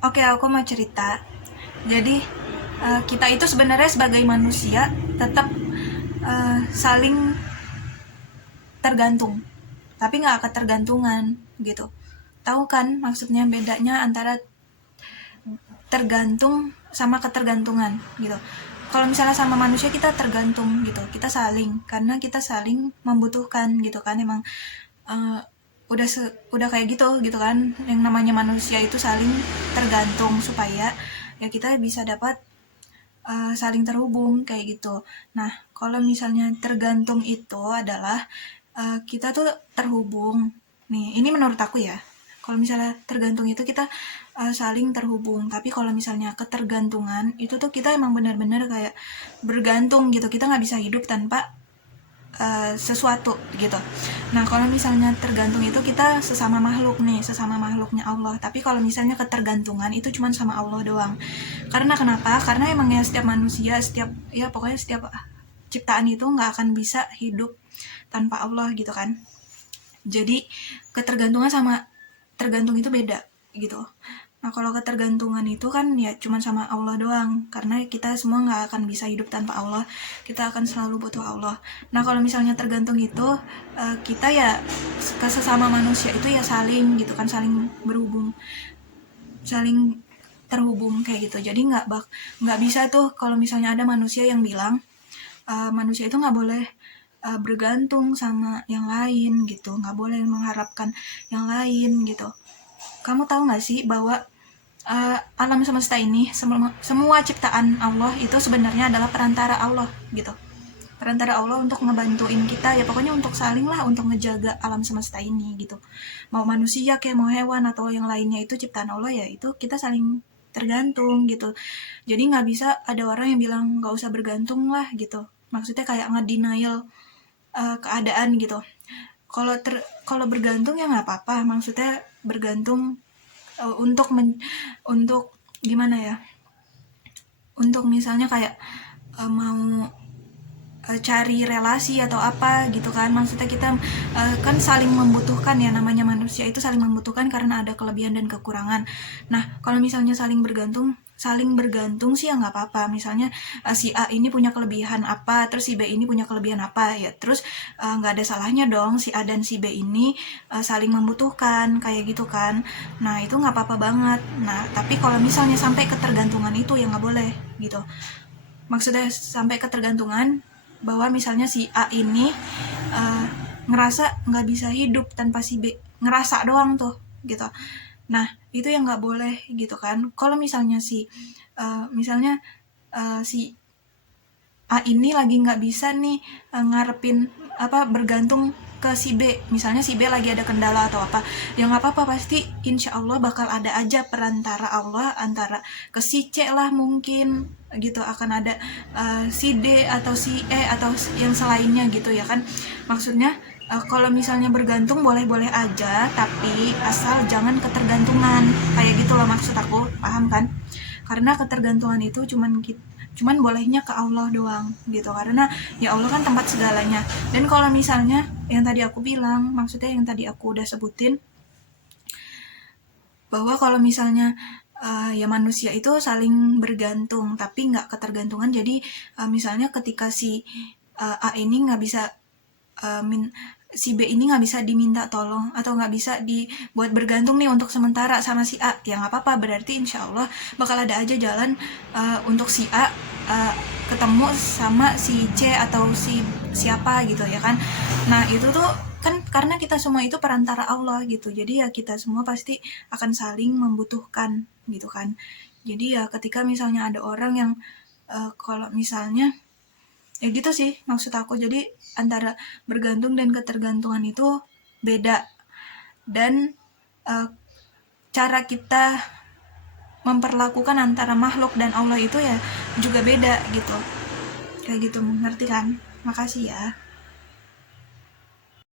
Oke, aku mau cerita. Jadi kita itu sebenarnya sebagai manusia tetap saling tergantung, tapi nggak ketergantungan gitu. Tahu kan maksudnya bedanya antara tergantung sama ketergantungan gitu. Kalau misalnya sama manusia kita tergantung gitu, kita saling karena kita saling membutuhkan gitu kan. Emang eh, udah kayak gitu kan, yang namanya manusia itu saling tergantung supaya ya kita bisa dapat saling terhubung kayak gitu. Nah, kalau misalnya tergantung itu adalah kita tuh terhubung. Nih, ini menurut aku ya. Kalau misalnya tergantung itu kita saling terhubung. Tapi kalau misalnya ketergantungan itu tuh kita emang benar-benar kayak bergantung gitu. Kita nggak bisa hidup tanpa sesuatu gitu. Nah, kalau misalnya tergantung itu kita sesama makhluk nih, sesama makhluknya Allah. Tapi kalau misalnya ketergantungan itu cuma sama Allah doang. Karena kenapa? Karena emangnya setiap manusia, pokoknya setiap ciptaan itu nggak akan bisa hidup tanpa Allah gitu kan. Jadi ketergantungan sama tergantung itu beda gitu. Nah, kalau ketergantungan itu kan ya cuma sama Allah doang, karena kita semua nggak akan bisa hidup tanpa Allah, kita akan selalu butuh Allah. Nah, kalau misalnya tergantung itu kita ya ke sesama manusia itu ya saling gitu kan, saling berhubung, saling terhubung kayak gitu. Jadi nggak bisa tuh kalau misalnya ada manusia yang bilang manusia itu nggak boleh bergantung sama yang lain gitu, nggak boleh mengharapkan yang lain gitu. Kamu tahu nggak sih bahwa alam semesta ini, semua ciptaan Allah itu sebenarnya adalah perantara Allah gitu. Perantara Allah untuk ngebantuin kita, ya pokoknya untuk saling lah, untuk ngejaga alam semesta ini gitu. Mau manusia kayak mau hewan atau yang lainnya itu ciptaan Allah, ya itu kita saling tergantung gitu. Jadi nggak bisa ada orang yang bilang nggak usah bergantung lah gitu. Maksudnya kayak nge-denial keadaan gitu. Kalau bergantung ya nggak apa-apa, maksudnya bergantung untuk gimana ya, untuk misalnya kayak mau cari relasi atau apa gitu kan. Maksudnya kita kan saling membutuhkan, ya namanya manusia itu saling membutuhkan karena ada kelebihan dan kekurangan. Nah, kalau misalnya saling bergantung sih ya nggak apa-apa. Misalnya si A ini punya kelebihan apa, terus si B ini punya kelebihan apa, ya terus nggak ada salahnya dong si A dan si B ini saling membutuhkan kayak gitu kan. Nah, itu nggak apa-apa banget. Nah, tapi kalau misalnya sampai ketergantungan itu ya nggak boleh gitu. Maksudnya sampai ketergantungan bahwa misalnya si A ini uh, ngerasa nggak bisa hidup tanpa si B, ngerasa doang tuh gitu. Nah, itu yang nggak boleh gitu kan. Kalau misalnya si A ini lagi nggak bisa nih ngarepin apa bergantung ke si B, misalnya si B lagi ada kendala atau apa, ya nggak apa-apa, pasti insya Allah bakal ada aja perantara Allah antara ke si C lah mungkin gitu, akan ada si D atau si E atau yang selainnya gitu ya kan. Maksudnya kalau misalnya bergantung boleh-boleh aja, tapi asal jangan ketergantungan kayak gitu loh, maksud aku, paham kan? Karena ketergantungan itu cuman bolehnya ke Allah doang gitu, karena ya Allah kan tempat segalanya. Dan kalau misalnya yang tadi aku bilang, maksudnya yang tadi aku udah sebutin, bahwa kalau misalnya ya manusia itu saling bergantung tapi nggak ketergantungan. Jadi misalnya ketika si A ini nggak bisa si B ini nggak bisa diminta tolong atau nggak bisa dibuat bergantung nih untuk sementara sama si A, ya nggak apa-apa, berarti insya Allah bakal ada aja jalan untuk si A ketemu sama si C atau si siapa gitu ya kan. Nah, itu tuh kan karena kita semua itu perantara Allah gitu, jadi ya kita semua pasti akan saling membutuhkan gitu kan. Jadi ya ketika misalnya ada orang yang kalau misalnya ya gitu sih maksud aku. Jadi antara bergantung dan ketergantungan itu beda, dan uh, cara kita memperlakukan antara makhluk dan Allah itu ya juga beda gitu, kayak gitu, ngerti kan? Makasih ya.